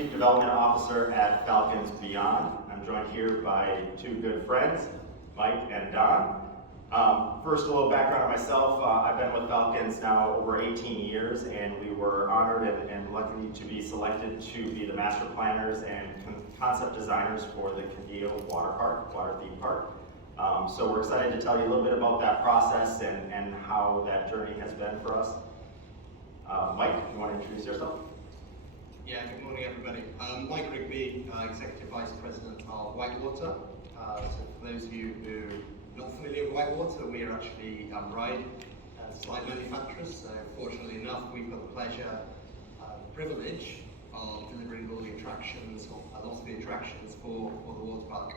Chief Development Officer at Falcons Beyond. I'm joined here by two good friends, Mike and Don. First, a little background on myself. I've been with Falcons now over 18 years, and we were honored and lucky to be selected to be the master planners and concept designers for the Qiddiya Waterpark, water theme park. So we're excited to tell you a little bit about that process and how that journey has been for us. Mike, you want to introduce yourself? Yeah, good morning everybody. Mike Rigby, Executive Vice President of Whitewater. So for those of you who are not familiar with Whitewater, we are actually ride slide manufacturers. So fortunately enough, we've got the pleasure, privilege of delivering all the attractions, or a lot of the attractions for the water park.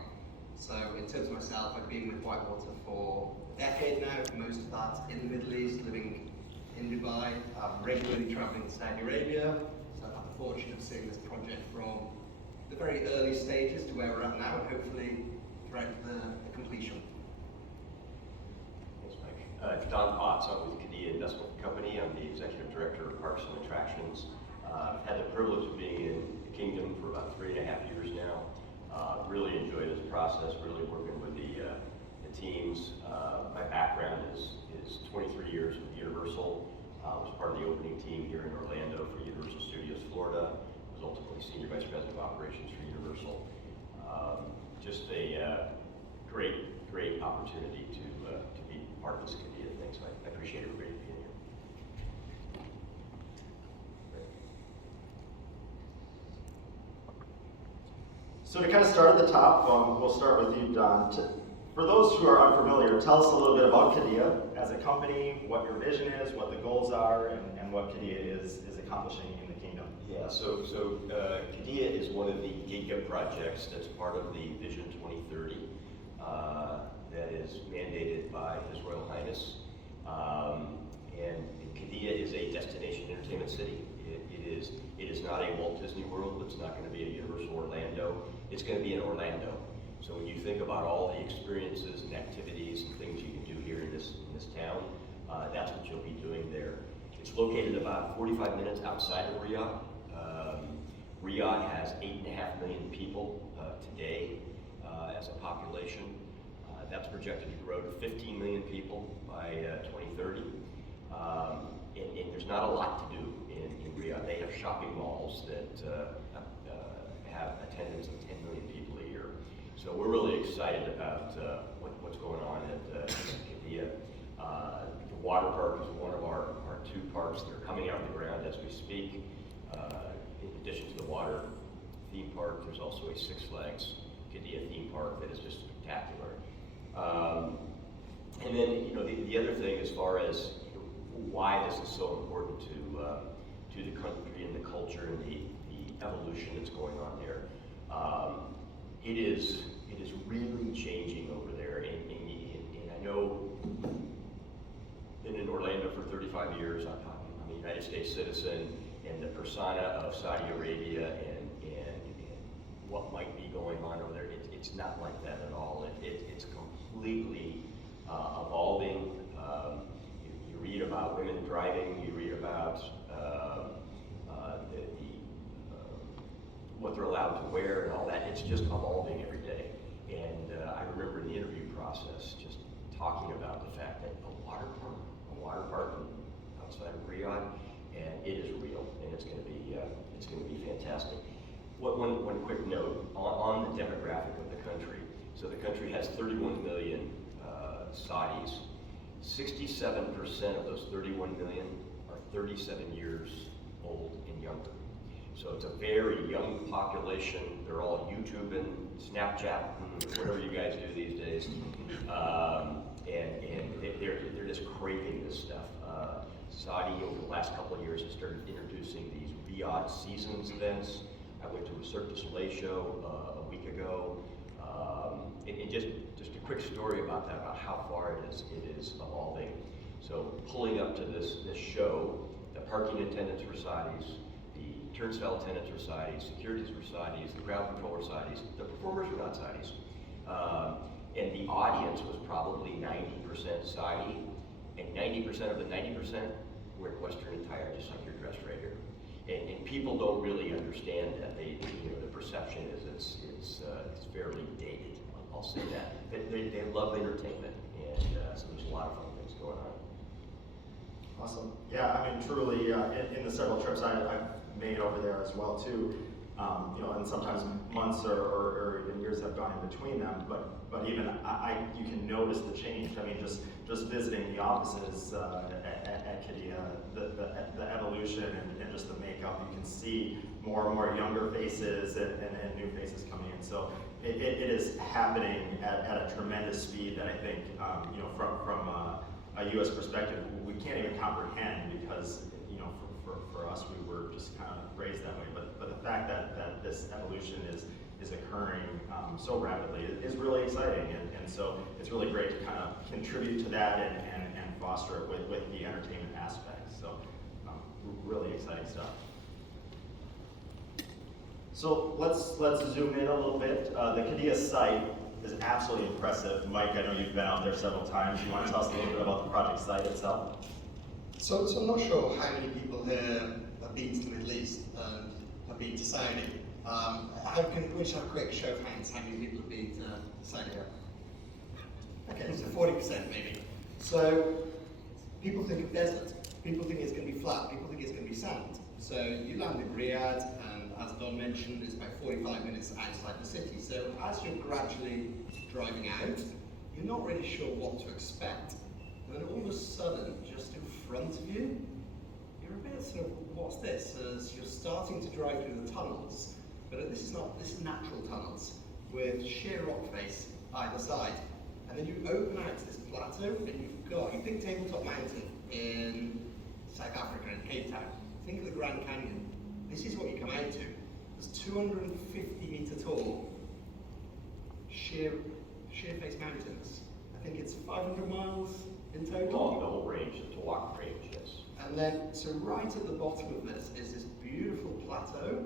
So in terms of myself, I've been with Whitewater for a decade now, most of that in the Middle East, living in Dubai, regularly traveling to Saudi Arabia. So I've had the fortune of seeing this project from the very early stages to where we're at now, and hopefully throughout the completion. Thanks, Mike. Don Potts, I'm with Qiddiya Investment Company. I'm the Executive Director of Parks and Attractions. I've had the privilege of being in the Kingdom for about 3.5 years now. Really enjoy this process, really working with the teams. My background is 23 years with Universal. I was part of the opening team here in Orlando for Universal Studios Florida. I was ultimately Senior Vice President of Operations for Universal. Just a great opportunity to be part of this Qiddiya thing, so I appreciate everybody being here. So to kind of start at the top, we'll start with you, Don. For those who are unfamiliar, tell us a little bit about Qiddiya as a company, what your vision is, what the goals are, and what Qiddiya is accomplishing in the kingdom. Yeah, so Qiddiya is one of the Giga projects that's part of the Vision 2030 that is mandated by His Royal Highness. And Qiddiya is a destination entertainment city. It is not a Walt Disney World. It's not going to be a Universal Orlando. It's going to be in Orlando. So when you think about all the experiences and activities and things you can do here in this town, that's what you'll be doing there. It's located about 45 minutes outside of Riyadh. Riyadh has 8.5 million people today as a population. That's projected to grow to 15 million people by 2030. And there's not a lot to do in Riyadh. They have shopping malls that have attendance of 10 million people a year. So we're really excited about what's going on at Qiddiya. The Waterpark is one of our two parks. They're coming out of the ground as we speak. In addition to the water theme park, there's also a Six Flags Qiddiya theme park that is just spectacular. And then, the other thing, as far as why this is so important to the country and the culture and the evolution that's going on there, it is really changing over there. And I know, been in Orlando for 35 years. I'm a United States citizen, and the persona of Saudi Arabia and what might be going on over there, it's not like that at all. It's completely evolving. You read about women driving, you read about what they're allowed to wear and all that. It's just evolving every day. And I remember in the interview process just talking about the fact that a water park outside of Riyadh, and it is real, and it's going to be fantastic. One quick note on the demographic of the country. So the country has 31 million Saudis. 67% of those 31 million are 37 years old and younger. So it's a very young population. They're all YouTubing, Snapchat, whatever you guys do these days. And they're just craving this stuff. Saudi, over the last couple of years, has started introducing these Riyadh Seasons events. I went to a Cirque du Soleil show a week ago. And just a quick story about that, about how far it is evolving. So pulling up to this show, the parking attendants were Saudis, the turnstile attendants were Saudis, securities were Saudis, the crowd control were Saudis, the performers were not Saudis. And the audience was probably 90% Saudi, and 90% of the 90% wear Western attire, just like you're dressed right here. And people don't really understand that. The perception is it's fairly dated. I'll say that. They love entertainment, and so there's a lot of fun things going on. Awesome. Yeah, I mean, truly, in the several trips I've made over there as well too, and sometimes months or even years have gone in between them, but even you can notice the change. I mean, just visiting the offices at Qiddiya, the evolution and just the makeup, you can see more and more younger faces and new faces coming in. So it is happening at a tremendous speed that I think, from a U.S. perspective, we can't even comprehend because, for us, we were just kind of raised that way. But the fact that this evolution is occurring so rapidly is really exciting. And so it's really great to kind of contribute to that and foster it with the entertainment aspect. So really exciting stuff. So let's zoom in a little bit. The Qiddiya Site is absolutely impressive. Mike, I know you've been out there several times. You want to tell us a little bit about the project site itself? So I'm not sure how many people here have been to the Middle East and have been to Saudi. We should have a quick show of hands, how many people have been to Saudi? Okay, so 40% maybe. So people think of desert, people think it's going to be flat, people think it's going to be sand. So you land in Riyadh, and as Don mentioned, it's about 45 minutes outside the city. So as you're gradually driving out, you're not really sure what to expect. And then all of a sudden, just in front of you, you're a bit sort of, what's this? As you're starting to drive through the tunnels, but this is natural tunnels with sheer rock face either side. And then you open out to this plateau, and you've got your big tabletop mountain in South Africa, in Cape Town. Think of the Grand Canyon. This is what you come out to. There's 250 meter tall, sheer face mountains. I think it's 500 miles in total. Along the whole range, the Tawak range, yes. And then, so right at the bottom of this is this beautiful plateau,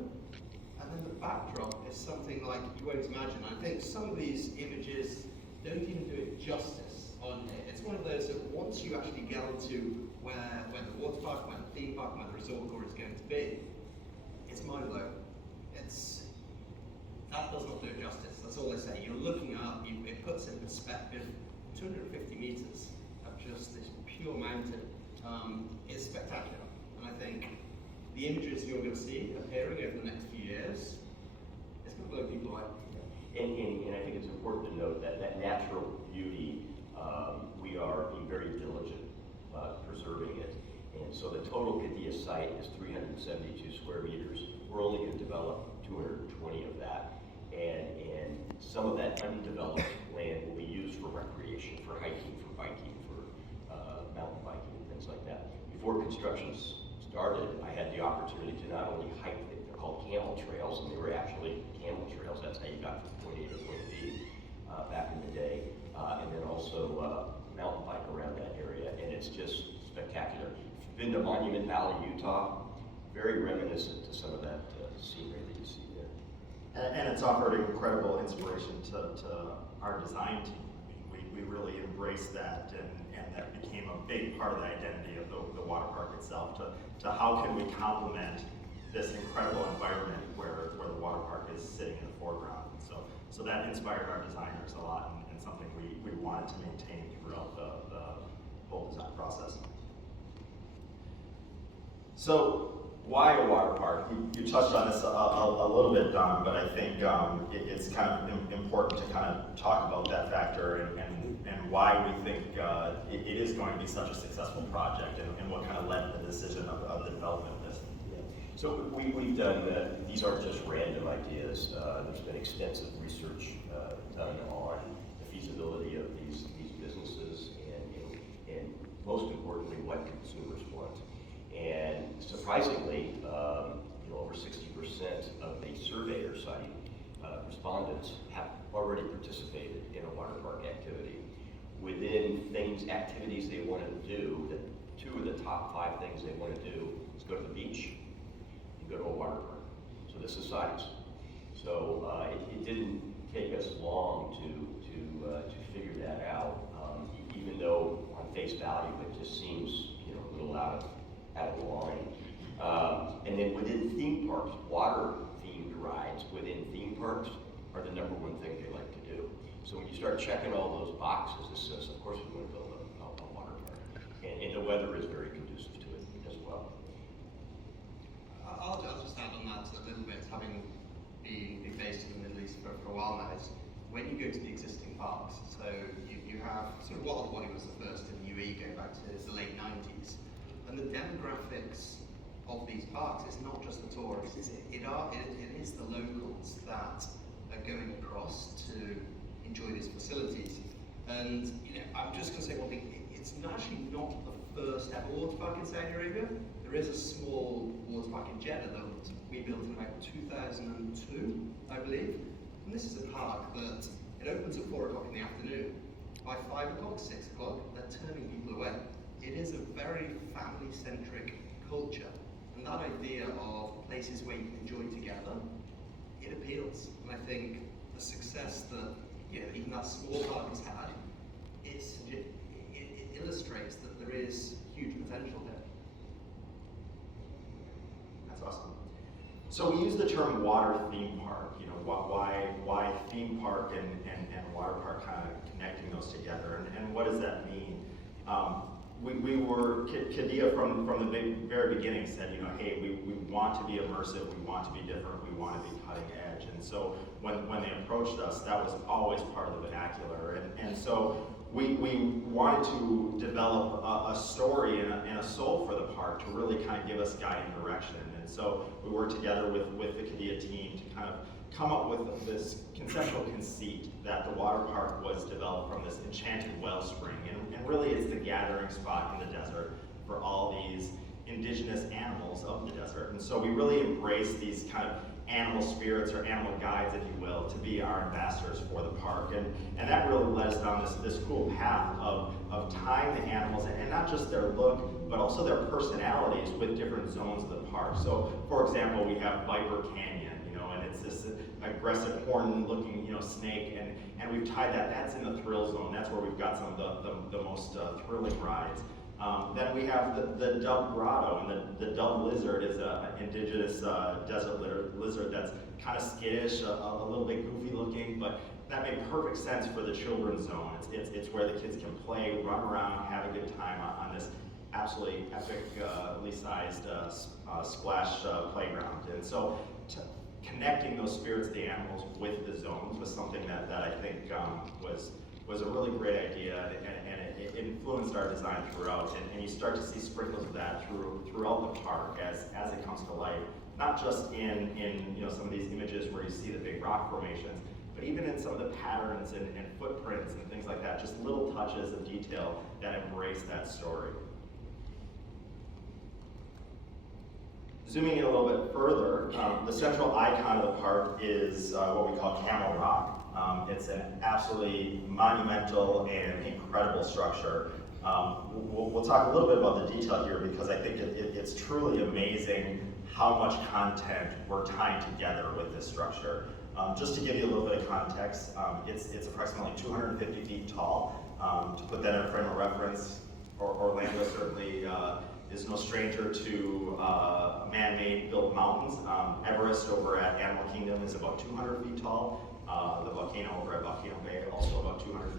and then the backdrop is something like you won't imagine. I think some of these images don't even do it justice on here. It's one of those that once you actually get onto where the water park, where the theme park, where the resort core is going to be, it's mind-blowing. That does not do it justice. That's all I say. You're looking up, it puts in perspective 250 meters of just this pure mountain. It's spectacular. And I think the images you're going to see appearing over the next few years, it's going to blow people away. And I think it's important to note that natural beauty, we are being very diligent preserving it. And so the total Qiddiya Site is 372 square meters. We're only going to develop 220 of that. And some of that undeveloped land will be used for recreation, for hiking, for biking, for mountain biking, and things like that. Before construction started, I had the opportunity to not only hike, they're called camel trails, and they were actually camel trails. That's how you got from point A to point B back in the day. And then also mountain bike around that area, and it's just spectacular. If you've been to Monument Valley, Utah, very reminiscent to some of that scenery that you see there. And it's offered incredible inspiration to our design team. I mean, we really embraced that, and that became a big part of the identity of the water park itself, to how can we complement this incredible environment where the water park is sitting in the foreground. So that inspired our designers a lot, and something we wanted to maintain throughout the whole design process. So why a water park? You touched on this a little bit, Don, but I think it's kind of important to kind of talk about that factor and why we think it is going to be such a successful project, and what kind of led to the decision of the development of this. So we've done, these aren't just random ideas. There's been extensive research done on the feasibility of these businesses and most importantly, what consumers want. And surprisingly, over 60% of the surveyor site respondents have already participated in a water park activity. Within activities they want to do, two of the top 5 things they want to do is go to the beach and go to a water park. So this is science. So it didn't take us long to figure that out, even though on face value it just seems a little out of line. And then within theme parks, water-themed rides within theme parks are the number one thing they like to do. So when you start checking all those boxes, this says, of course, we want to build a water park. And the weather is very conducive to it as well. I'll just add on that a little bit, having been based in the Middle East for a while now, is when you go to the existing parks, so you have sort of Waterpark was the first in the UAE going back to the late 90s, and the demographics of these parks is not just the tourists, it is the locals that are going across to enjoy these facilities. And I'm just going to say one thing, it's actually not the first ever water park in Saudi Arabia. There is a small water park in Jeddah that we built in about 2002, I believe. And this is a park that it opens at 4 o'clock in the afternoon. By 5 o'clock, 6 o'clock, they're turning people away. It is a very family-centric culture. And that idea of places where you can enjoy together, it appeals. And I think the success that even that small park has had, it illustrates that there is huge potential there. That's awesome. So we use the term water theme park. Why theme park and water park, kind of connecting those together, and what does that mean? We were, Qiddiya from the very beginning said, hey, we want to be immersive, we want to be different, we want to be cutting edge. And so when they approached us, that was always part of the vernacular. And so we wanted to develop a story and a soul for the park to really kind of give us guiding direction. And so we worked together with the Qiddiya team to kind of come up with this conceptual conceit that the water park was developed from this enchanted wellspring, and really it's the gathering spot in the desert for all these indigenous animals of the desert. And so we really embrace these kind of animal spirits or animal guides, if you will, to be our ambassadors for the park. And that really led us down this cool path of tying the animals, and not just their look, but also their personalities with different zones of the park. So, for example, we have Viper Canyon, and it's this aggressive horn-looking, snake, and we've tied that's in the thrill zone. That's where we've got some of the most thrilling rides. Then we have the dove grotto, and the dove lizard is an indigenous desert lizard that's kind of skittish, a little bit goofy looking, but that made perfect sense for the children's zone. It's where the kids can play, run around, have a good time on this absolutely epically sized splash playground. And so connecting those spirits of the animals with the zones was something that I think was a really great idea, and it influenced our design throughout. And you start to see sprinkles of that throughout the park as it comes to life, not just in some of these images where you see the big rock formations, but even in some of the patterns and footprints and things like that, just little touches of detail that embrace that story. Zooming in a little bit further, the central icon of the park is what we call Camel Rock. It's an absolutely monumental and incredible structure. We'll talk a little bit about the detail here, because I think it's truly amazing how much content we're tying together with this structure. Just to give you a little bit of context, it's approximately 250 feet tall. To put that in a frame of reference, Orlando certainly is no stranger to man-made built mountains. Everest over at Animal Kingdom is about 200 feet tall. The volcano over at Volcano Bay also about 200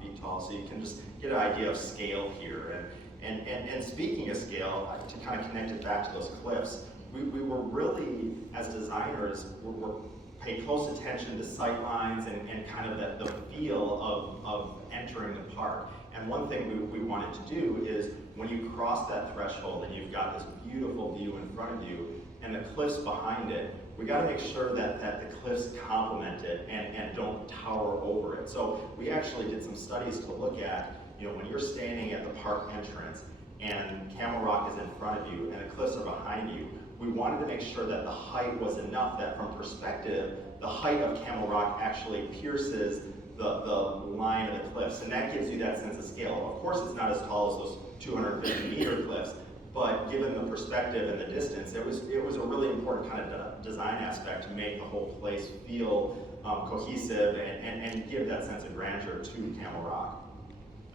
feet tall. So you can just get an idea of scale here. And speaking of scale, to kind of connect it back to those cliffs, we were really, as designers, we're pay close attention to sight lines and kind of the feel of entering the park. And one thing we wanted to do is, when you cross that threshold and you've got this beautiful view in front of you and the cliffs behind it, we got to make sure that the cliffs complement it and don't tower over it. So we actually did some studies to look at, when you're standing at the park entrance and Camel Rock is in front of you and the cliffs are behind you, we wanted to make sure that the height was enough that from perspective, the height of Camel Rock actually pierces the line of the cliffs, and that gives you that sense of scale. Of course, it's not as tall as those 250-meter cliffs, but given the perspective and the distance, it was a really important kind of design aspect to make the whole place feel cohesive and give that sense of grandeur to Camel Rock.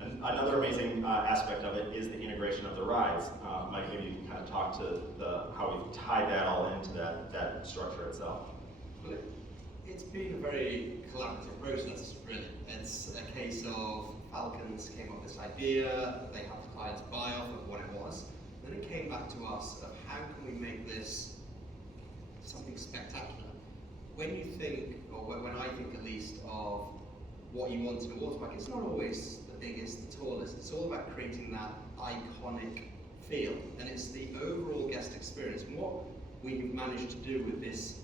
Another amazing aspect of it is the integration of the rides. Mike, maybe you can kind of talk to how we've tied that all into that structure itself. Well, it's been a very collaborative process, really. It's a case of Falcons came up with this idea, they had the clients buy off of what it was, then it came back to us of how can we make this something spectacular. When you think, or when I think at least, of what you want in a waterpark, it's not always the biggest, the tallest. It's all about creating that iconic feel, and it's the overall guest experience. And what we've managed to do with this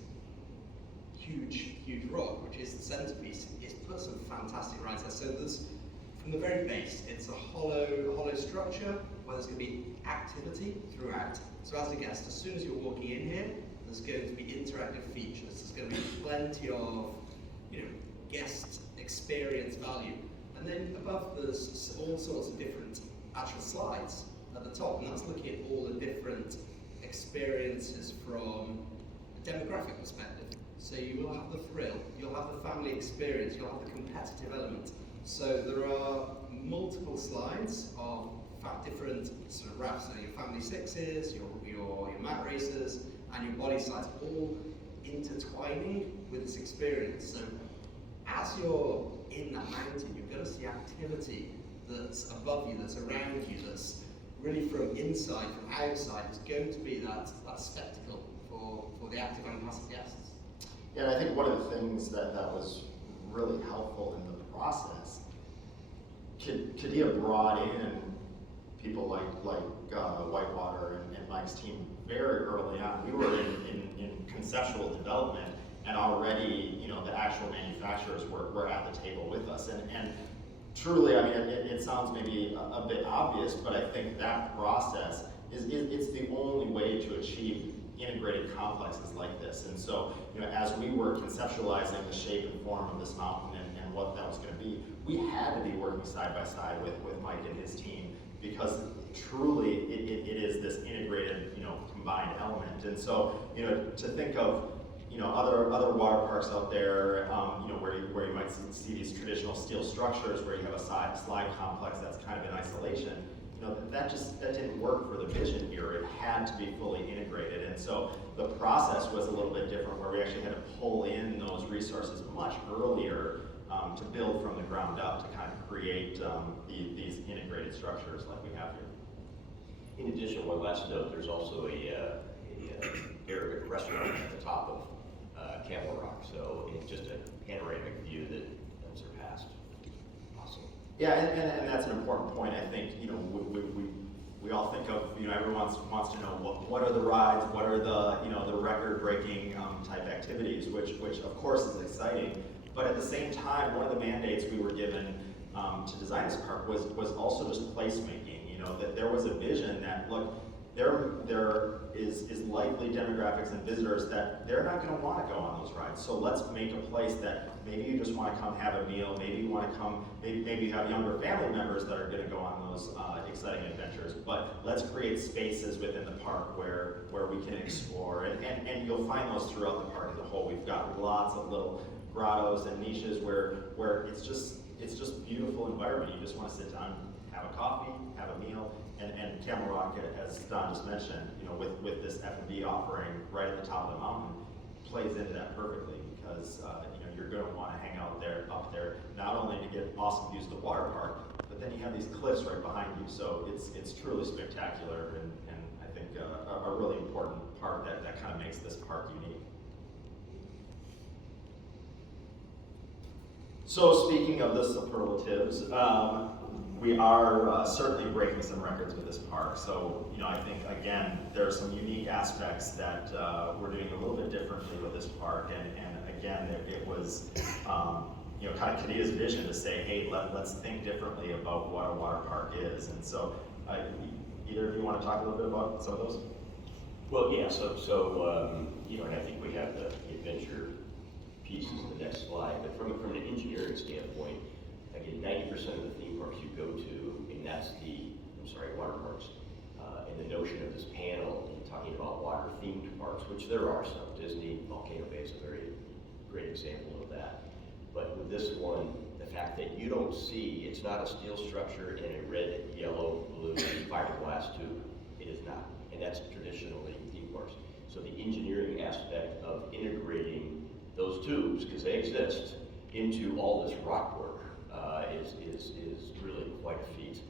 huge rock, which is the centerpiece, is put some fantastic rides there. So there's, from the very base, it's a hollow structure where there's going to be activity throughout. So as a guest, as soon as you're walking in here, there's going to be interactive features. There's going to be plenty of, guest experience value. And then above, there's all sorts of different actual slides at the top, and that's looking at all the different experiences from a demographic perspective. So you will have the thrill, you'll have the family experience, you'll have the competitive element. So there are multiple slides of different sort of wraps. So your family sixes, your mat races, and your body slides, all intertwining with this experience. So as you're in that mountain, you're going to see activity that's above you, that's around you, that's really from inside, from outside. It's going to be that spectacle for the active and passive guests. Yeah, and I think one of the things that was really helpful in the process, Qiddiya brought in people like Whitewater and Mike's team very early on. We were in conceptual development, and already, the actual manufacturers were at the table with us. And truly, I mean, it sounds maybe a bit obvious, but I think that process it's the only way to achieve integrated complexes like this. And so, as we were conceptualizing the shape and form of this mountain and what that was going to be, we had to be working side by side with Mike and his team, because truly it is this integrated, combined element. And so, to think of, other water parks out there, where you might see these traditional steel structures where you have a slide complex that's kind of in isolation, that didn't work for the vision here. It had to be fully integrated. And so the process was a little bit different, where we actually had to pull in those resources much earlier to build from the ground up to kind of create these integrated structures like we have here. In addition, one last note, there's also a Arabic restaurant at the top of Camel Rock, so it's just a panoramic view that unsurpassed. Awesome. Yeah, and that's an important point. I think, we all think of, everyone wants to know what are the rides, what are the record-breaking type activities, which of course is exciting. But at the same time, one of the mandates we were given to design this park was also just placemaking. That there was a vision that, look, there is likely demographics and visitors that they're not going to want to go on those rides. So let's make a place that maybe you just want to come have a meal, maybe you want to come, maybe you have younger family members that are going to go on those exciting adventures. But let's create spaces within the park where we can explore, and you'll find those throughout the park as a whole. We've got lots of little grottos and niches where it's just beautiful environment. You just want to sit down, have a coffee, have a meal, and Camel Rock, as Don just mentioned, with this F&B offering right at the top of the mountain, plays into that perfectly, because you're going to want to hang out there, up there, not only to get awesome views of the water park, but then you have these cliffs right behind you. So it's truly spectacular, and I think a really important part that kind of makes this park unique. So speaking of the superlatives, we are certainly breaking some records with this park. So, I think, again, there are some unique aspects that we're doing a little bit differently with this park. And again, it was, kind of Qiddiya's vision to say, hey, let's think differently about what a water park is. And so, either of you want to talk a little bit about some of those? Well, yeah, and I think we have the adventure pieces in the next slide, but from an engineering standpoint, again, 90% of the theme parks you go to, and that's water parks, and the notion of this panel and talking about water-themed parks, which there are some. Disney, Volcano Bay is a very great example of that. But with this one, the fact that you don't see, it's not a steel structure in a red, yellow, blue fiberglass tube. It is not, and that's traditionally theme parks. So the engineering aspect of integrating those tubes, because they exist, into all this rock work is really quite a feat.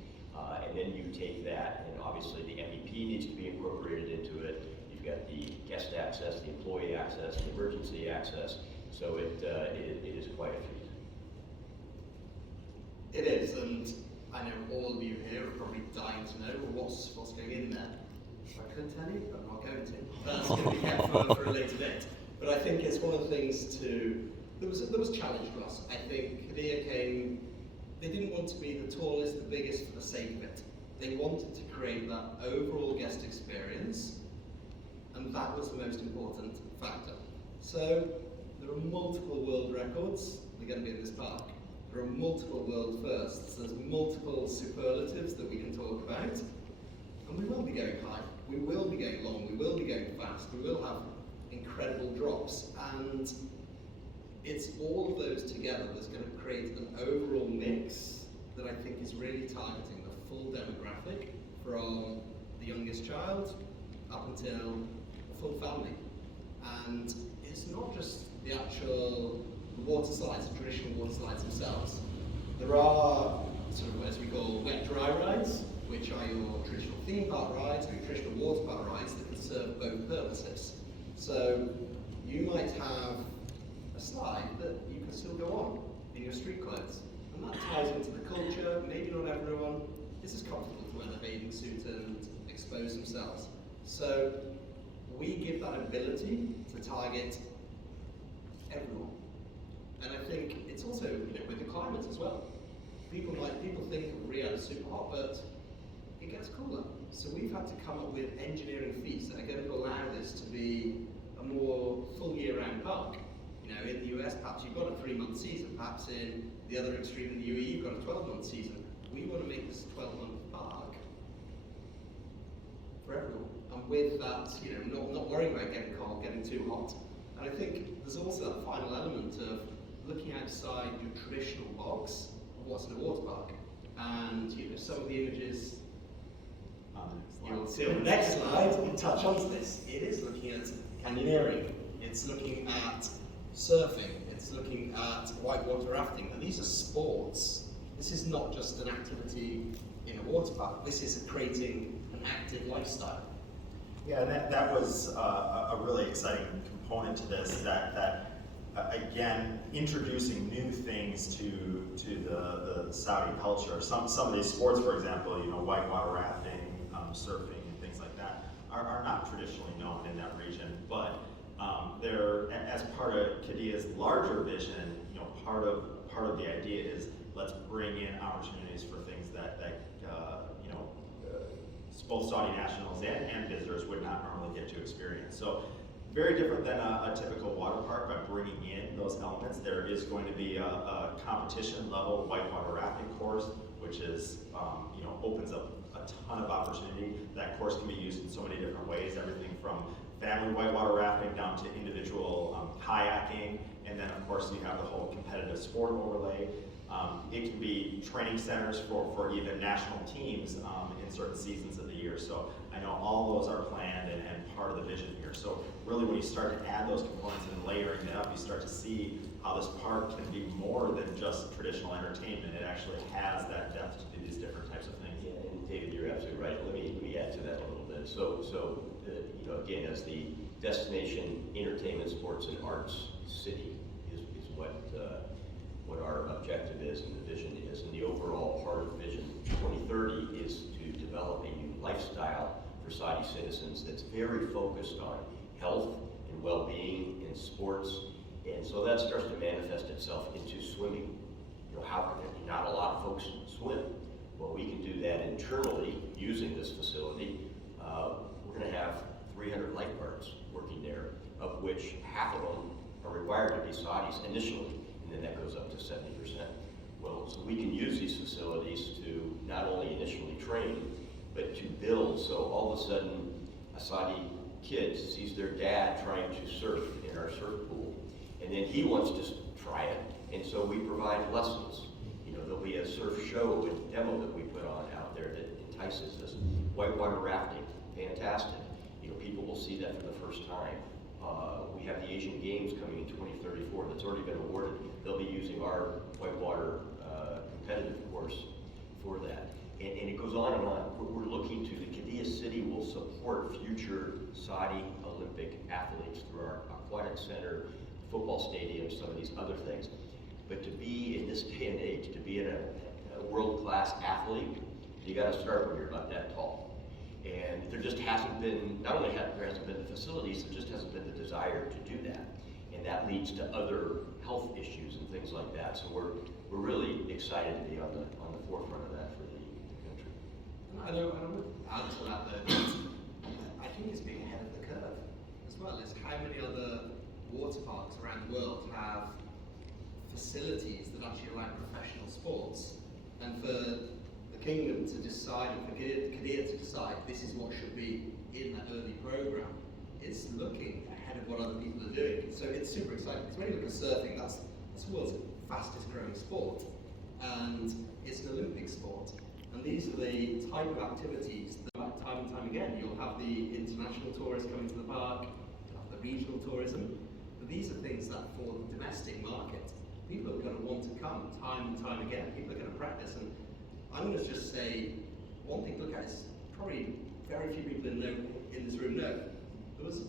And then you take that, and obviously the MEP needs to be incorporated into it. You've got the guest access, the employee access, the emergency access. So it is quite a feat. It is, and I know all of you here are probably dying to know what's going in there. If I could tell you, but I'm not going to. That's going to be kept for a later date. But I think it's one of the things there was a challenge for us. I think Qiddiya came, they didn't want to be the tallest, the biggest for the sake of it. They wanted to create that overall guest experience, and that was the most important factor. So there are multiple world records that are going to be in this park. There are multiple world firsts. There's multiple superlatives that we can talk about. And we will be going high. We will be going long. We will be going fast. We will have incredible drops. And it's all of those together that's going to create an overall mix that I think is really targeting the full demographic from the youngest child up until the full family. And it's not just the actual water slides, the traditional water slides themselves. There are sort of, as we call, wet dry rides, which are your traditional theme park rides or your traditional water park rides that can serve both purposes. So you might have a slide that you can still go on in your street clothes. And that ties into the culture. Maybe not everyone is as comfortable to wear their bathing suit and expose themselves. So we give that ability to target everyone. And I think it's also, with the climate as well. People think of Riyadh is super hot, but it gets cooler. So we've had to come up with engineering feats that are going to allow this to be a more full year-round park. In the US, perhaps you've got a 3-month season. Perhaps in the other extreme in the UAE, you've got a 12-month season. We want to make this a 12-month park for everyone. And with that, not worrying about getting cold, getting too hot. And I think there's also that final element of looking outside your traditional box of what's in a water park. And some of the images you'll see on the next slide will touch onto this. It is looking at canyoneering, it's looking at surfing, it's looking at whitewater rafting. And these are sports. This is not just an activity in a water park. This is creating an active lifestyle. Yeah, and that was a really exciting component to this, that again, introducing new things to the Saudi culture. Some of these sports, for example, whitewater rafting, surfing, and things like that, are not traditionally known in that region. But they're, as part of Qiddiya's larger vision, part of the idea is let's bring in opportunities for things that both Saudi nationals and visitors would not normally get to experience. So very different than a typical water park by bringing in those elements. There is going to be a competition level whitewater rafting course, which is, opens up a ton of opportunity. That course can be used in so many different ways, everything from family whitewater rafting down to individual kayaking, and then of course you have the whole competitive sport overlay. It can be training centers for even national teams in certain seasons of the year. So I know all those are planned and part of the vision here. So really when you start to add those components and layering it up, you start to see how this park can be more than just traditional entertainment. It actually has that depth to do these different types of things. Yeah, and David, you're absolutely right. Let me add to that a little bit. So again, as the destination entertainment, sports, and arts city is what our objective is and the vision is. And the overall part of Vision 2030 is to develop a new lifestyle for Saudi citizens that's very focused on health and well-being and sports. And so that starts to manifest itself into swimming. How not a lot of folks swim? Well, we can do that internally using this facility. We're going to have 300 lifeguards working there, of which half of them are required to be Saudis initially, and then that goes up to 70%. Well, so we can use these facilities to not only initially train, but to build. So all of a sudden, a Saudi kid sees their dad trying to surf in our surf pool, and then he wants to try it, And so we provide lessons. You know, there'll be a surf show and demo that we put on out there that entices us. Whitewater rafting, fantastic. You know, people will see that for the first time. We have the Asian Games coming in 2034 that's already been awarded. They'll be using our whitewater competitive course for that. And it goes on and on. We're looking to, the Qiddiya City will support future Saudi Olympic athletes through our aquatic center, football stadium, some of these other things. But to be in this day and age, to be a world-class athlete, you got to start when you're about that tall. And there just hasn't been, not only there hasn't been the facilities, there just hasn't been the desire to do that. And that leads to other health issues and things like that. So we're really excited to be on the forefront of that for the country. And I would add to that I think it's being ahead of the curve as well. It's how many other water parks around the world have facilities that actually allow professional sports, and for the kingdom to decide, and for Qiddiya to decide this is what should be in that early program, it's looking ahead of what other people are doing. So it's super exciting, because when you look at surfing, that's the world's fastest growing sport, and it's an Olympic sport. And these are the type of activities that time and time again, you'll have the international tourists coming to the park, you'll have the regional tourism, but these are things that for the domestic market, people are going to want to come time and time again. People are going to practice. And I'm going to just say, one thing to look at is probably very few people in this room know. There was a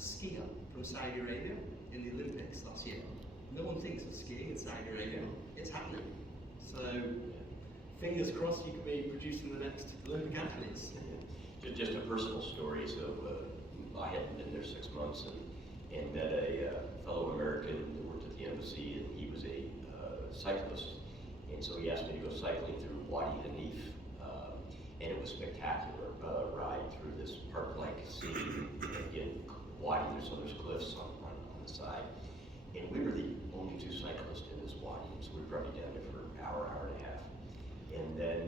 skier from Saudi Arabia in the Olympics last year. No one thinks of skiing in Saudi Arabia. It's happening. So fingers crossed you can be producing the next Olympic athletes. Just a personal story. So I hadn't been there 6 months and met a fellow American that worked at the embassy, and he was a cyclist. And so he asked me to go cycling through Wadi Hanif, and it was spectacular ride through this park-like scene. Again, Wadi, there's cliffs on the side. And we were the only two cyclists in this Wadi, so we were probably down there for an hour and a half. And then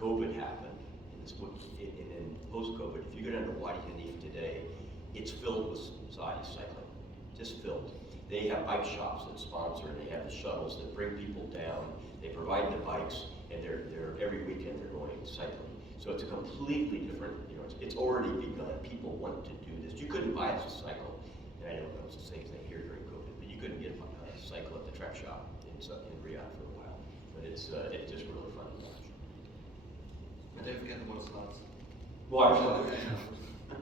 COVID happened, and then post-COVID, if you go down to Wadi Hanif today, it's filled with Saudi cycling, just filled. They have bike shops that sponsor, and they have the shuttles that bring people down. They provide the bikes, and they're every weekend they're going cycling. So it's a completely different, it's already begun. People want to do this. You couldn't buy a cycle, and I know it was the same thing here during COVID, but you couldn't get a cycle at the track shop in Riyadh for a while. But it's just really fun to watch. And don't forget the water slides. Water slides.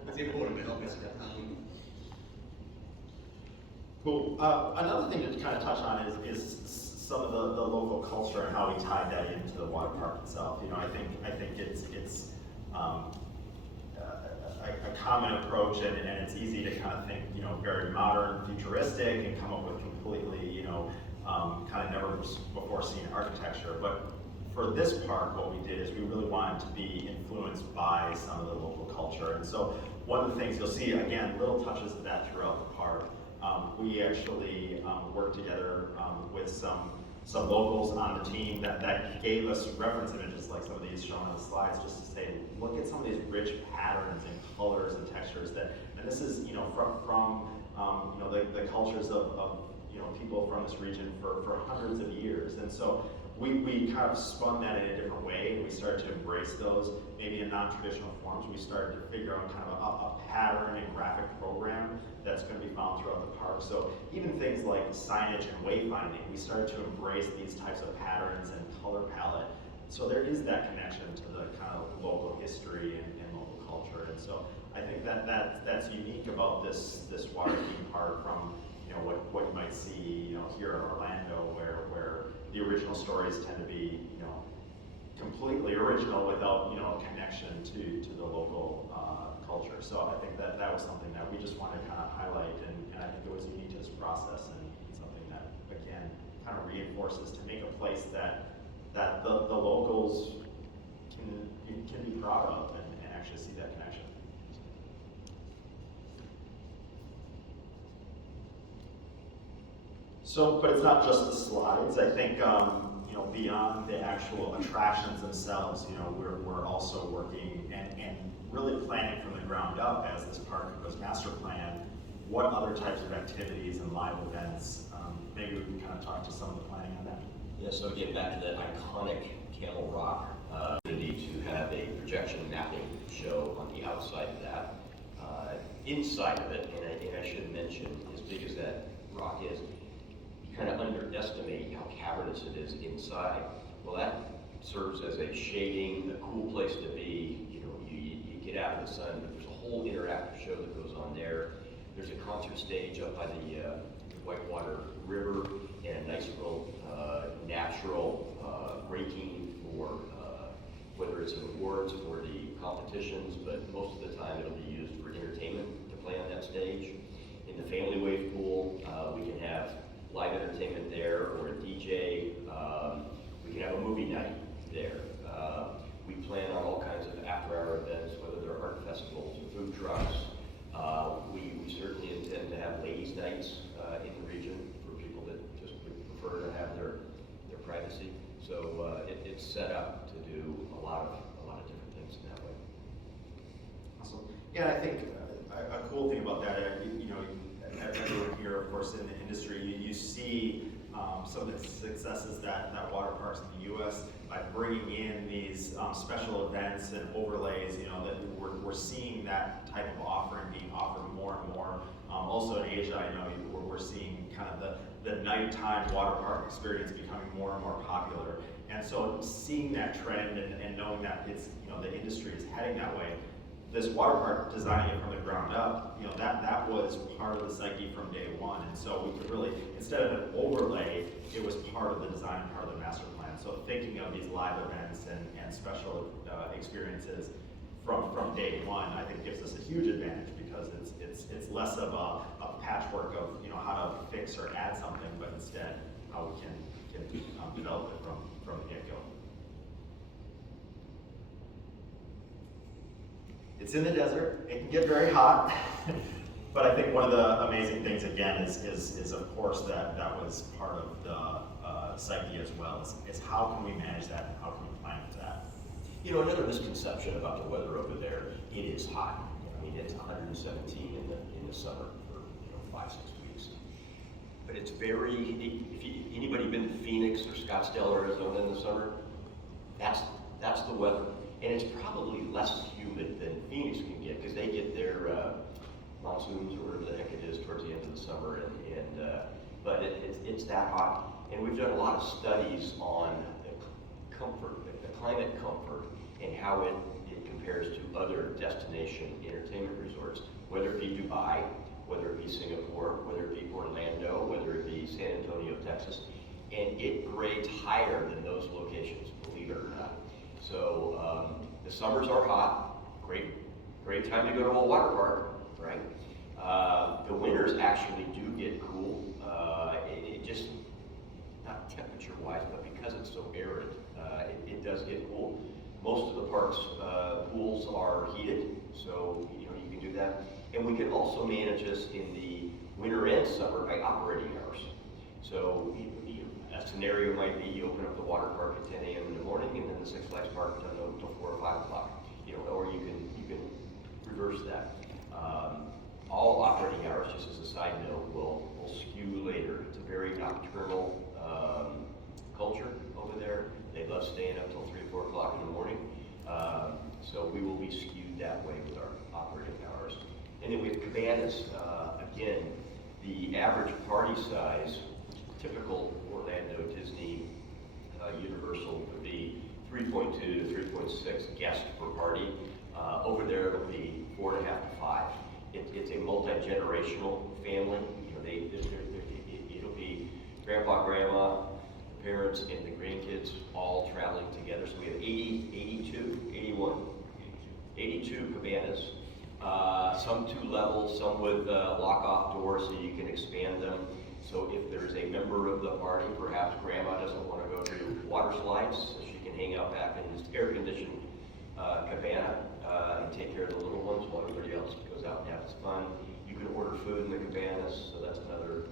It's the important bit, obviously. Cool. Another thing to kind of touch on is some of the local culture and how we tied that into the water park itself. I think it's a common approach, and it's easy to kind of think, very modern, futuristic, and come up with completely, kind of never before seen architecture. But for this park, what we did is we really wanted to be influenced by some of the local culture. And so one of the things you'll see, again, little touches of that throughout the park. We actually worked together with some locals on the team that gave us reference images like some of these shown on the slides, just to say, look at some of these rich patterns and colors and textures and this is, from the cultures of people from this region for hundreds of years. And so we kind of spun that in a different way, and we started to embrace those, maybe in non-traditional forms. We started to figure out kind of a pattern and graphic program that's going to be found throughout the park. So even things like signage and wayfinding, we started to embrace these types of patterns and color palette. So there is that connection to the kind of local history and local culture. And so I think that's unique about this water theme park from what you might see here in Orlando, where the original stories tend to be completely original without a connection to the local culture. So I think that was something that we just wanted to kind of highlight, and I think it was unique to this process, and something that again kind of reinforces to make a place that the locals can be proud of and actually see that connection. So, but it's not just the slides. I think beyond the actual attractions themselves, we're also working and really planning from the ground up as this park was master planned what other types of activities and live events, maybe we can kind of talk to some of the planning on that. Yeah, so again, back to that iconic Camel Rock, opportunity to have a projection mapping show on the outside of that. Inside of it, and I should mention, as big as that rock is, you kind of underestimate how cavernous it is inside. Well, that serves as a shading, a cool place to be. You know, you get out of the sun, but there's a whole interactive show that goes on there. There's a concert stage up by the Whitewater River, and a nice little natural breaking for whether it's awards or the competitions, but most of the time it'll be used for entertainment to play on that stage. In the family wave pool, we can have live entertainment there, or a DJ. We can have a movie night there. We plan on all kinds of after-hour events, whether they're art festivals or food trucks. We certainly intend to have ladies' nights in the region for people that just would prefer to have their privacy. So it's set up to do a lot of different things in that way. Awesome. Yeah, I think a cool thing about that, you know, everyone here, of course, in the industry, you see some of the successes that Waterparks in the U.S. by bringing in these special events and overlays. You know, that we're seeing that type of offering being offered more and more. Also in Asia, I know we're seeing kind of the nighttime water park experience becoming more and more popular. And so seeing that trend and knowing that it's, you know, the industry is heading that way, this water park, designing it from the ground up, you know, that was part of the psyche from day one. And so we could really, instead of an overlay, it was part of the design and part of the master plan. So thinking of these live events and special experiences from day one, I think gives us a huge advantage, because it's less of a patchwork of, you know, how to fix or add something, but instead how we can develop it from the get-go. It's in the desert. It can get very hot, but I think one of the amazing things again is of course that was part of the psyche as well. Is how can we manage that? And how can we plan for that? You know, another misconception about the weather over there, it is hot. I mean, it's 117 in the summer for, you know, 5-6 weeks. But it's very, anybody been to Phoenix or Scottsdale, Arizona in the summer? That's the weather. And it's probably less humid than Phoenix can get, because they get their monsoons or whatever the heck it is towards the end of the summer. But it's that hot. And we've done a lot of studies on the comfort, the climate comfort, and how it compares to other destination entertainment resorts, whether it be Dubai, whether it be Singapore, whether it be Orlando, whether it be San Antonio, Texas. And it grades higher than those locations, believe it or not. So the summers are hot, great time to go to a water park, right? The winters actually do get cool. It just, not temperature-wise, but because it's so arid, it does get cool. Most of the parks' pools are heated, so you know you can do that. And we can also manage this in the winter and summer by operating hours. So a scenario might be you open up the water park at 10 a.m. in the morning, and then the Six Flags Park doesn't open until 4 or 5 o'clock. You know, or you can reverse that. All operating hours, just as a side note, will skew later. It's a very nocturnal culture over there. They love staying up till 3 or 4 o'clock in the morning. So we will be skewed that way with our operating hours. And then we have cabanas. Again, the average party size, typical Orlando, Disney, Universal would be 3.2 to 3.6 guests per party. Over there it'll be 4.5 to 5. It's a multi-generational family. You know, it'll be grandpa, grandma, the parents, and the grandkids all traveling together. So we have 82 cabanas. Some 2 levels, some with lock-off doors so you can expand them. So if there's a member of the party, perhaps grandma doesn't want to go to water slides, so she can hang out back in this air-conditioned cabana and take care of the little ones while everybody else goes out and has fun. You can order food in the cabanas, so that's another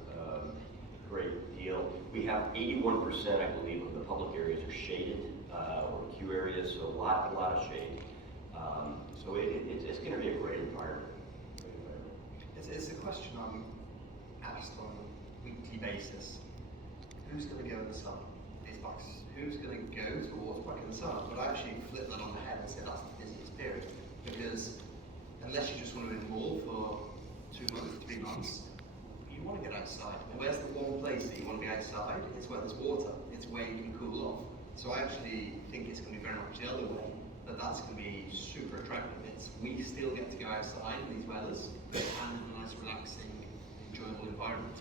great deal. We have 81%, I believe, of the public areas are shaded, or queue areas, so a lot of shade. So it's going to be a great environment. it's a question I'm asked on a weekly basis. Who's going to go in the sun? These bucks. Who's going to go to Waterpark in the summer? But I actually flip that on the head and say that's the busiest period. Because unless you just want to enroll for 2 months, 3 months, you want to get outside. And where's the one place that you want to be outside? It's where there's water. It's where you can cool off. So I actually think it's going to be very much the other way. That's going to be super attractive. We still get to go outside in these weathers and in a nice, relaxing, enjoyable environment.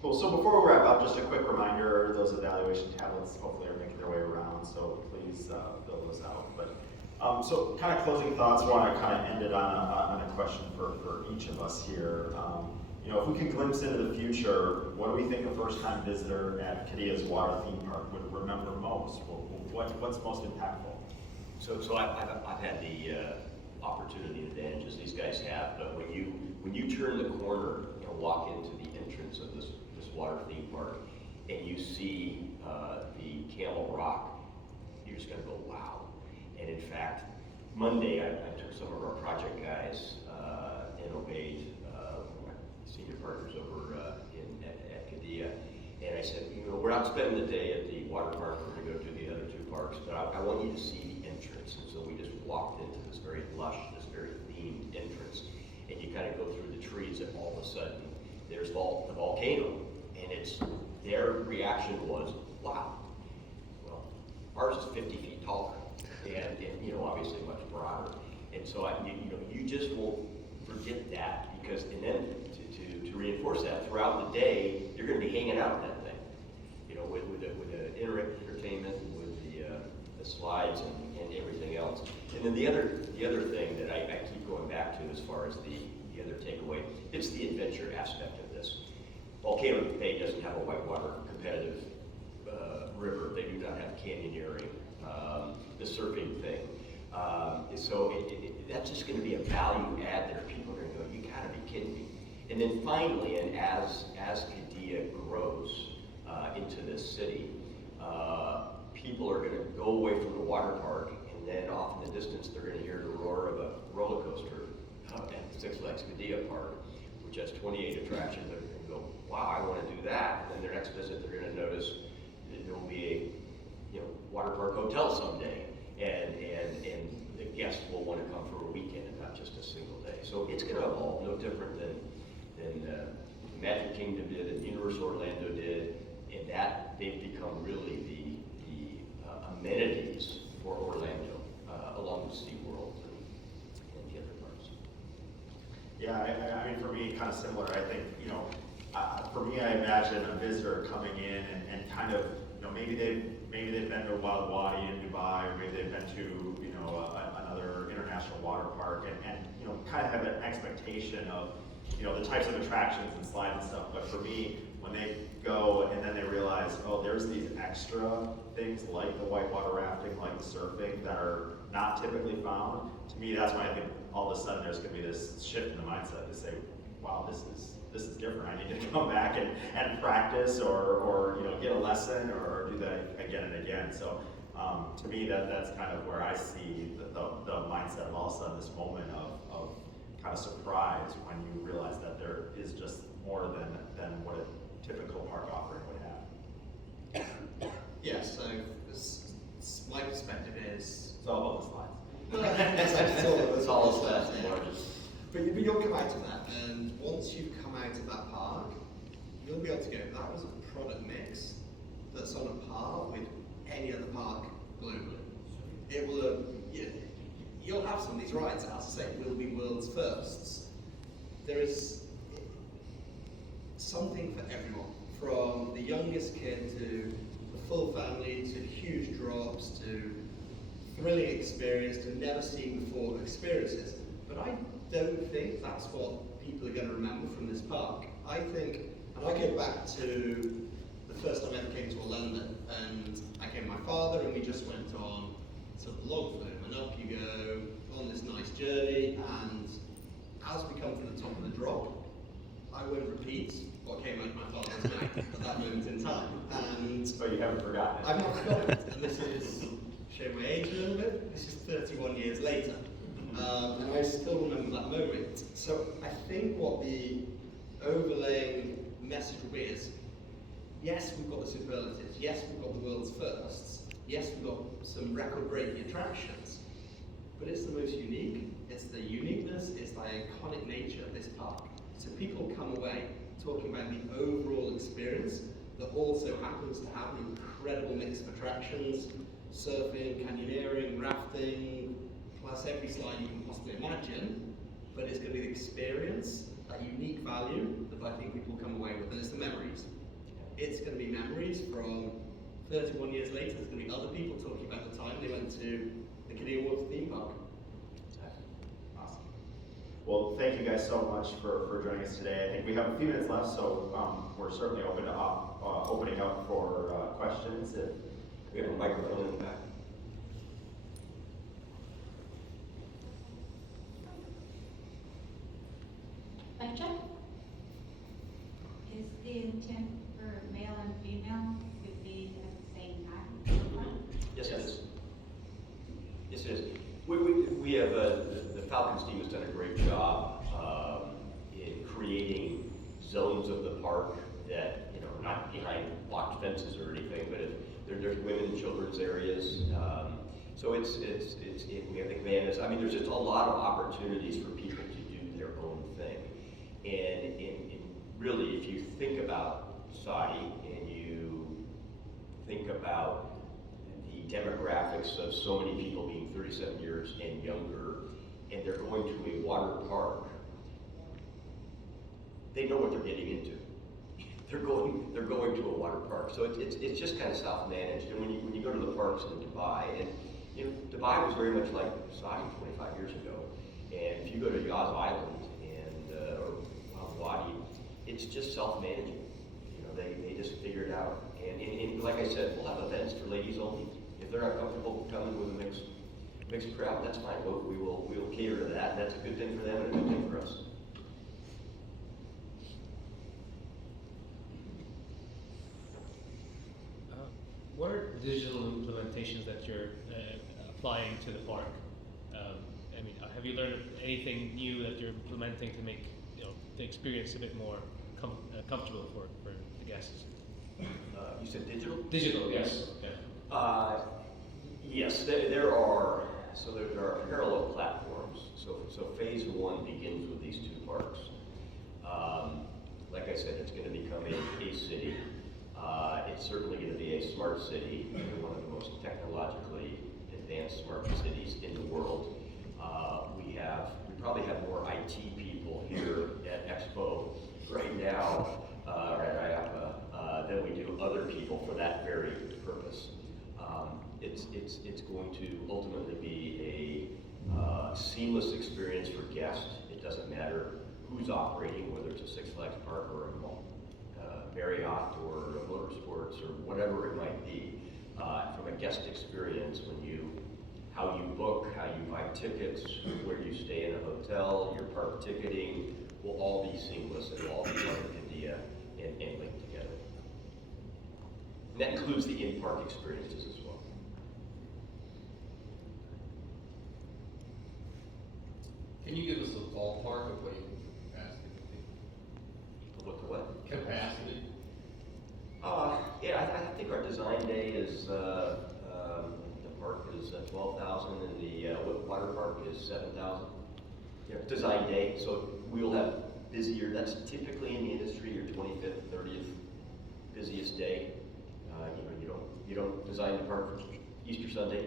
Cool, so before we wrap up, just a quick reminder, those evaluation tablets hopefully are making their way around, so please fill those out. But so kind of closing thoughts, want to kind of end it on a question for each of us here. You know, if we could glimpse into the future, what do we think a first-time visitor at Qiddiya's water theme park would remember most? What's most impactful? So I've had the opportunity and advantages these guys have, but when you turn the corner and walk into the entrance of this water theme park and you see the Camel Rock, you're just gonna go wow. And in fact, Monday I took some of our project guys and obeyed my senior partners over at Qiddiya, and I said, you know, we're not spending the day at the water park, we're gonna go to the other 2 parks, but I want you to see the entrance. And so we just walked into this very lush, this very themed entrance, and you kind of go through the trees, and all of a sudden there's the volcano, and their reaction was, wow. Well, ours is 50 feet taller, and you know, obviously much broader, and so you just won't forget that, because, and then to reinforce that, throughout the day you're going to be hanging out in that thing, you know, with the entertainment, with the slides and everything else. And then the other thing that I keep going back to as far as the other takeaway, it's the adventure aspect of this. Volcano Bay doesn't have a whitewater competitive river. They do not have canyoneering, the surfing thing. So that's just going to be a value add there. People are going to go, you got to be kidding me. And then finally, and as Qiddiya grows into this city, people are going to go away from the water park, and then off in the distance they're going to hear the roar of a roller coaster at Six Flags Qiddiya Park, which has 28 attractions. They're going to go, wow, I want to do that. And then their next visit, they're going to notice that there will be a water park hotel someday, and the guests will want to come for a weekend and not just a single day. So it's going to evolve, no different than Magic Kingdom did and Universal Orlando did, and that they've become really the amenities for Orlando, along with SeaWorld and the other parks. Yeah, I mean, for me, kind of similar. I think, for me, I imagine a visitor coming in and kind of, maybe they've been to Wild Wadi in Dubai, or maybe they've been to, another international water park, and kind of have an expectation of, the types of attractions and slides and stuff. But for me, when they go and then they realize, oh, there's these extra things like the whitewater rafting, like the surfing, that are not typically found, to me, that's when I think all of a sudden there's going to be this shift in the mindset to say, wow, this is different. I need to come back and practice or get a lesson or do that again and again. So to me, that's kind of where I see the mindset of all of a sudden this moment of kind of surprise when you realize that there is just more than what a typical park offering would have. Yeah, so my perspective is... It's all about the slides. it's all the slides. largest. But you'll come out of that, and once you've come out of that park, you'll be able to go, that was a product mix that's on a par with any other park globally. It will, you'll have some of these rides, as I say, will be world's firsts. There is something for everyone, from the youngest kid to the full family, to huge drops, to thrilling experience, to never seen before experiences. But I don't think that's what people are going to remember from this park. I think, and I go back to the first time I ever came to Orlando, and I came with my father, and we just went on to the log flume, and up you go on this nice journey, and as we come from the top of the drop, I won't repeat what came out of my father's mouth at that moment in time. And But you haven't forgotten it. I've not forgotten it, and this is, showing my age a little bit, this is 31 years later. And I still remember that moment. So I think what the overlaying message will be is, yes, we've got the superlatives, yes, we've got the world's firsts, yes, we've got some record-breaking attractions, but it's the most unique, it's the uniqueness, it's the iconic nature of this park. So people come away talking about the overall experience that also happens to have an incredible mix of attractions, surfing, canyoneering, rafting, plus every slide you can possibly imagine, but it's going to be the experience, that unique value that I think people come away with, and it's the memories. It's going to be memories from 31 years later. There's going to be other people talking about the time they went to the Qiddiya Water theme park. Awesome. Well, thank you guys so much for joining us today. I think we have a few minutes left, so we're certainly opening up for questions. If We have a microphone in the back. Mic check. Is the intent for male and female to be at the same time? Yes, it is. Yes, it is. We have, the Falcons team has done a great job in creating zones of the park that, you know, not behind locked fences or anything, but there's women and children's areas. So we have the cabanas. I mean, there's just a lot of opportunities for people to do their own thing. And really, if you think about Saudi and you think about the demographics of so many people being 37 years and younger, and they're going to a water park, they know what they're getting into. They're going to a water park. So it's just kind of self-managed. And when you go to the parks in Dubai, and you know, Dubai was very much like Saudi 25 years ago. And if you go to Yaz Island or Wadi, it's just self-managing. You know, they just figure it out. And like I said, we'll have events for ladies only. If they're not comfortable coming with a mixed crowd, that's fine. We will cater to that. That's a good thing for them and a good thing for us. What are the digital implementations that you're applying to the park? I mean, have you learned anything new that you're implementing to make the experience a bit more comfortable for the guests? You said digital? Digital, yes. Yeah. Yes, there are. So there are parallel platforms. So phase one begins with these two parks. Like I said, it's going to become a city. It's certainly going to be a smart city, one of the most technologically advanced smart cities in the world. We probably have more IT people here at Expo right now, or at IAAPA, than we do other people for that very purpose. It's going to ultimately be a seamless experience for guests. It doesn't matter who's operating, whether it's a Six Flags park or a Marriott or a Motorsports or whatever it might be. From a guest experience, how you book, how you buy tickets, where you stay in a hotel, your park ticketing will all be seamless. It will all be part of Qiddiya and linked together. And that includes the in-park experiences as well. Can you give us a ballpark of what you think the capacity would be? What? Capacity? Yeah, I think our design day is, the park is 12,000 and the water park is 7,000. Yeah, design day, so we'll have busier, that's typically in the industry your 25th, 30th busiest day. You don't design the park for Easter Sunday.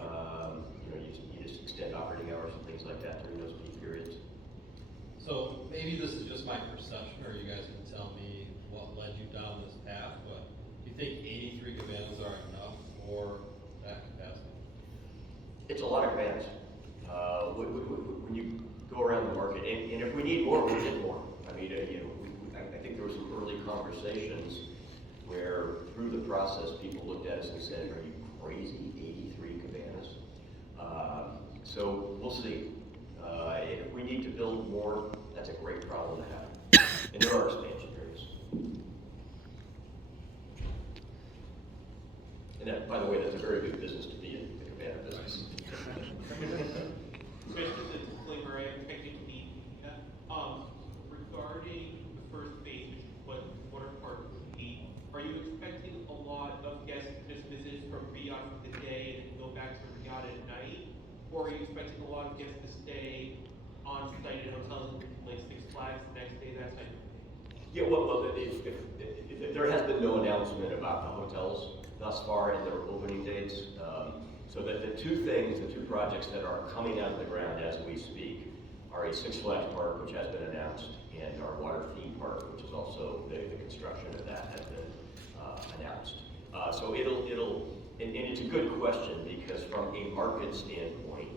You just extend operating hours and things like that during those peak periods. So maybe this is just my perception, or you guys can tell me what led you down this path, but you think 83 cabanas are enough for that capacity? It's a lot of cabanas. When you go around the market, and if we need more, we'll get more. I mean, I think there were some early conversations where through the process people looked at us and said, are you crazy, 83 cabanas? So we'll see. If we need to build more, that's a great problem to have. And there are expansion areas. And that, by the way, that's a very good business to be in, the cabana business. Yeah, well, there has been no announcement about the hotels thus far and their opening dates. So that the two projects that are coming out of the ground as we speak are a Six Flags park, which has been announced, and our water theme park, which is also, the construction of that has been announced. So and it's a good question, because from a market standpoint,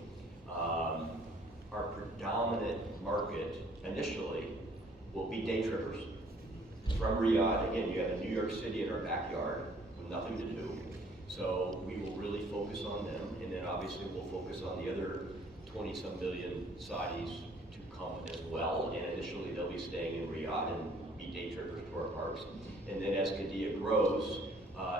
our predominant market initially will be day trippers. From Riyadh, again, you have a New York City in our backyard with nothing to do. So we will really focus on them, and then obviously we'll focus on the other 20-some million Saudis to come as well. And initially they'll be staying in Riyadh and be day trippers to our parks. And then as Qiddiya grows,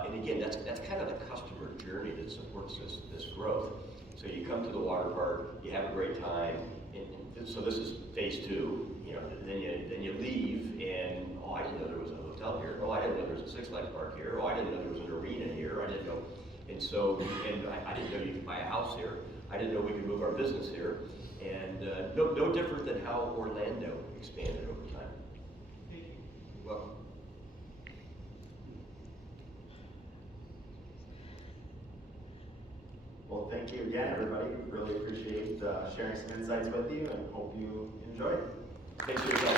and again, that's kind of the customer journey that supports this growth. So you come to the water park, you have a great time, and so this is phase 2. You know, then you leave, and oh, I didn't know there was a hotel here. Oh, I didn't know there was a Six Flags park here. Oh, I didn't know there was an arena here. I didn't know, and so I didn't know you could buy a house here. I didn't know we could move our business here, and no different than how Orlando expanded over time. You're welcome. Well, thank you again, everybody. Really appreciate sharing some insights with you, and hope you enjoyed. Thanks for your time.